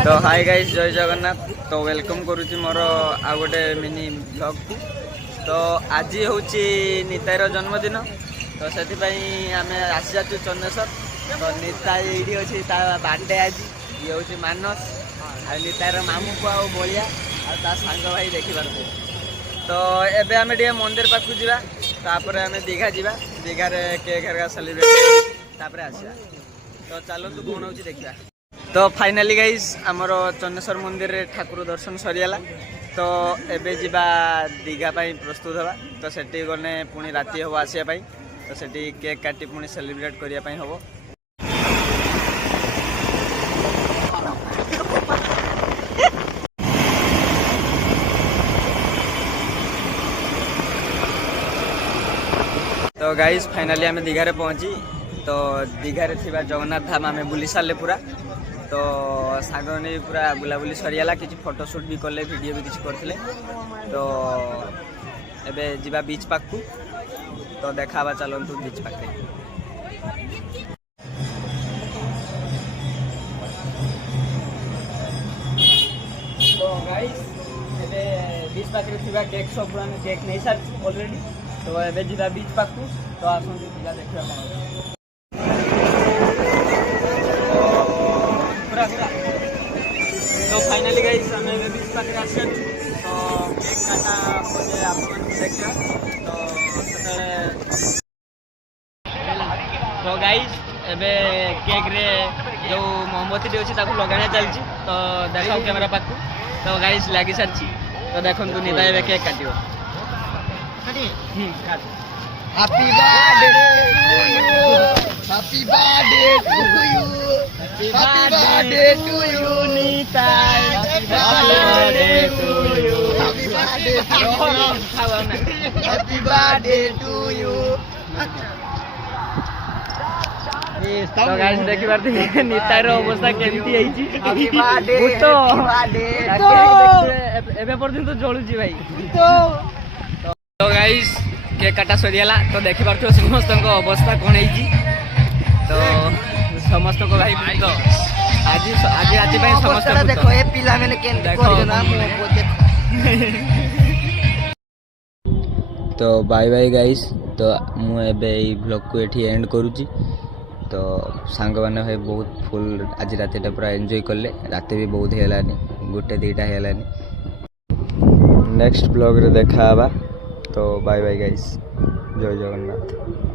तो hi guys जय जगन्नाथ। तो वेलकम करुच्ची मोर आ गोटे मिनी ब्लॉग को। तो आज हूँ निताईर जन्मदिन, तो से आम आसी जाचु चन्नेश्वर। तो निताई ये अच्छी बार्थडे आज। ये हूँ मानस आ निताईर मामू को आउ बलिया आ सांग भाई देखिपारे। तो एबे आम टे मंदिर पाखु जा, आम दीघा जा, दीघार केक हरिका सेलिब्रेट आसिया। तो चलतु कौन हो देखा। तो फाइनाली गाइस आमर चन्नेश्वर मंदिर रे ठाकुर दर्शन सरीगला। तो एबे जीवा दीघा पाई प्रस्तुत हवा। तो सेठी गने पुणी राति हम आसिया पाई। तो सेठी केक काटी पुणी सेलिब्रेट करिया पाई हबो। तो गाइस फाइनाली आम दीघा रे पहुंची। तो दीघा रे थिबा जगन्नाथ धाम आम बुली सारे पूरा। तो सांगने पूरा बुलाबुली सरीगला, किसी फोटोशूट भी कले, वीडियो भी किसी करते। तो एबे जीवा बीच पाक को। तो देखा चलतु बीच पाखे। तो गाइस एबे बीच पाखे थिबा केक सब केक नहीं सारी ऑलरेडी। तो एबे जीवा बीच पाक को। तो आसतु पूरा देखा तो फाइनाली गाइस आम बीच पाखे आसे। तो केक काटा बोले आप देखा। तो गाइस एबे केक रे जो मोमबत्ती अच्छी लगाने चलती। तो देखा कैमेरा पाक। तो गाइस लगी सारी। तो देखो निता एबे केक काटियो। Happy birthday to you. Happy birthday to you. Happy birthday to you, Nitai. Happy birthday to you. Happy birthday to you. Happy birthday to you. तो गाइस देखि पारती निताईर अवस्था केमती आइची। Happy birthday. तो Birthday. एबे पर्यंत जळुची भाई। तो गाइस केक काटा सरीगला। तो देखि पारथो समस्त अवस्था कौन है। तो समस्त को भाई तो आज आज आज भाई समस्त देखो ए पिला मैंने केन कर ना मो देखो। तो बाय बाय गाइस। तो मु एबे ई ब्लॉग को एठी एंड करूची। तो सांग माने भाई बहुत फुल आज रातिटा पूरा एंजॉय करले। राति भी बहुत हेलानी, गोटे दीटा हेलानी। नेक्स्ट ब्लॉग रे देखा आबा। तो बाय बाय गाइस, जय जगन्नाथ।